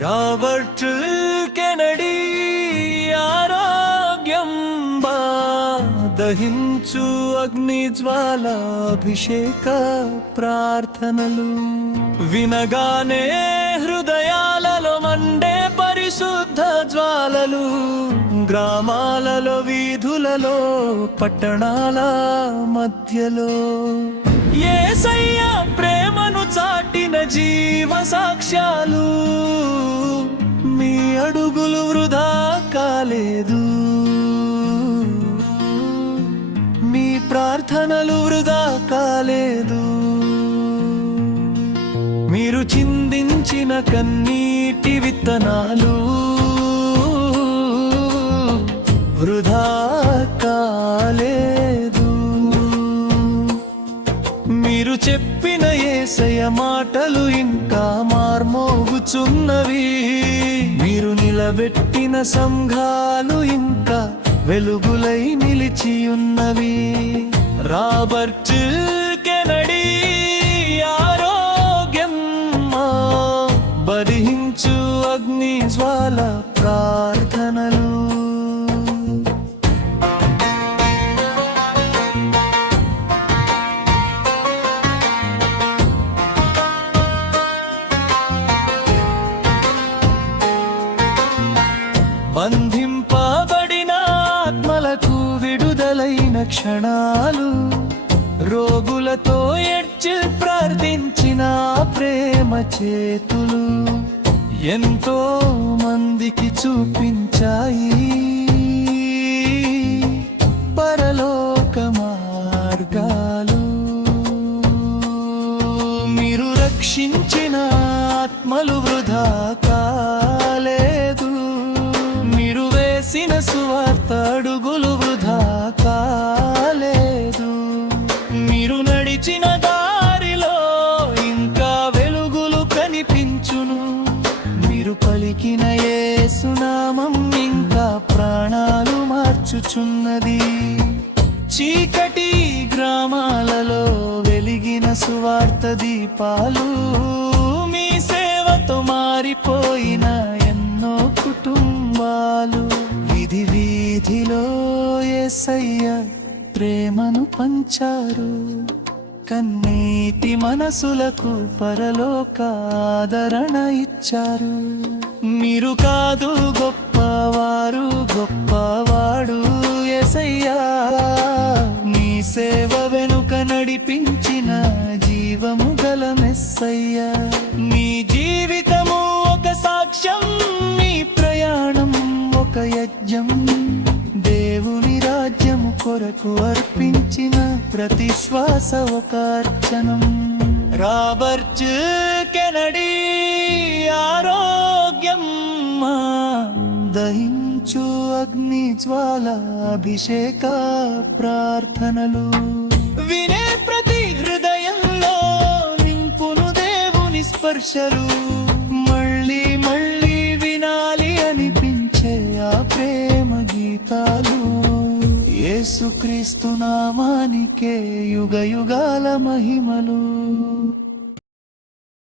Robert Kennedy ఆరోగ్యం దహించు అగ్ని జ్వాల అభిషేక ప్రార్థనలు వినగానే హృదయాలలో మండే పరిశుద్ధ జ్వాలలు గ్రామాలలో వీధులలో పట్టణాల మధ్యలో యేసయ్య ప్రేమను చాటిన జీవ సాక్ష్యాలు మీ అడుగులు వృధా కాలేదు మీ ప్రార్థనలు వృధా కాలేదు మీరు చిందించిన కన్నీటి విత్తనాలు వృధా కాలేదు మీరు చెప్పిన యేసయ్య మాటలు ఇంకా మార్మోగుచున్నవి మీరు నిలబెట్టిన సంఘాలు ఇంకా వెలుగులై నిలిచియున్నవి రాబర్ట్ కెనడీ ఆరోగ్యం బరిహించు అగ్ని జ్వాల ప్రార్థనలు బంధింపబడిన ఆత్మలకు విడుదలైన క్షణాలు రోగులతో ఏడ్చి ప్రార్థించిన ప్రేమ చేతులు ఎంతో మందికి చూపించాయి పరలోక మార్గాలు మీరు రక్షించిన ఆత్మలు వృధా కాలేదు మీరు వేసిన సువార్త అడుగులు వృధా కాలేదు మీరు నడిచిన దారిలో ఇంకా వెలుగులు కనిపించును మీరు పలికిన యేసునామం ఇంకా ప్రాణాలు మార్చుచున్నది చీకటి గ్రామాలలో వెలిగిన సువార్త దీపాలు మీ సేవతో మారిపోయిన ఎన్నో కుటుంబాలు వీధి వీధిలో యేసయ్య ప్రేమను పంచారు కన్నీటి మనసులకు పరలోక ఆదరణ ఇచ్చారు మీరు కాదు గొప్పవారు గొప్పవాడు యేసయ్యా నీ సేవ వెనుక నడిపించిన జీవము గల మెస్సయ్య నీ జీవితము ఒక సాక్ష్యం మీ ప్రయాణం ఒక యజ్ఞం దేవుని రాజ్యము కొరకు అర్పించిన ప్రతి శ్వాస ఒక అర్చనం రాబర్ట్ కెనడీ ఆరోగ్యం దహించు అగ్ని జ్వాల అభిషేక ప్రార్థనలు వినే ప్రతి హృదయంలో నింపును దేవుని స్పర్శలు మళ్ళీ మళ్ళీ వినాలి అనిపించే ఆ ప్రేమ గీతాలు యేసుక్రీస్తు నామానికే యుగ యుగాల మహిమలు